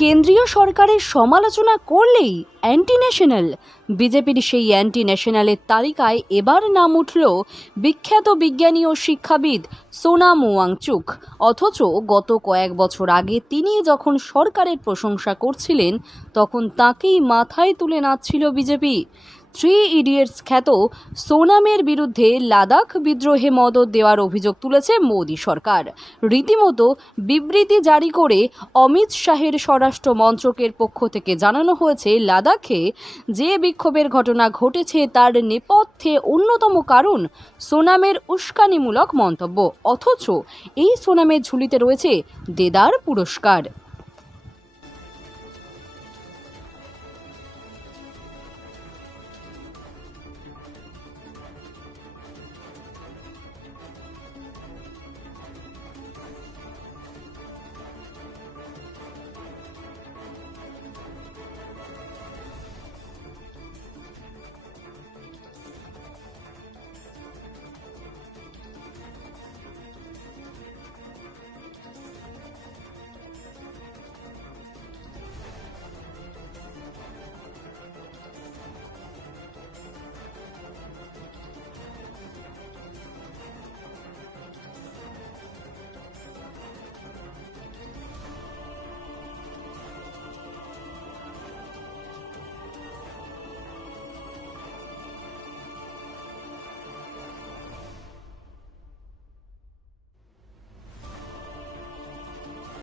কেন্দ্রীয় সরকারের সমালোচনা করলেই অ্যান্টি ন্যাশনাল বিজেপির সেই অ্যান্টি ন্যাশনালের তালিকায় এবার নাম উঠল বিখ্যাত বিজ্ঞানী ও শিক্ষাবিদ সোনা মুওয়াংচুক। অথচ গত কয়েক বছর আগে তিনি যখন সরকারের প্রশংসা করছিলেন, তখন তাকেই মাথায় তুলে নাচ্ছিল বিজেপি। থ্রি ইডিয়টস খ্যাত সোনামের বিরুদ্ধে লাদাখ বিদ্রোহে মদত দেওয়ার অভিযোগ তুলেছে মোদী সরকার। রীতিমতো বিবৃতি জারি করে অমিত শাহের স্বরাষ্ট্র মন্ত্রকের পক্ষ থেকে জানানো হয়েছে, লাদাখে যে বিক্ষোভের ঘটনা ঘটেছে তার নেপথ্যে অন্যতম কারণ সোনামের উস্কানিমূলক মন্তব্য। অথচ এই সোনামের ঝুলিতে রয়েছে দেদার পুরস্কার।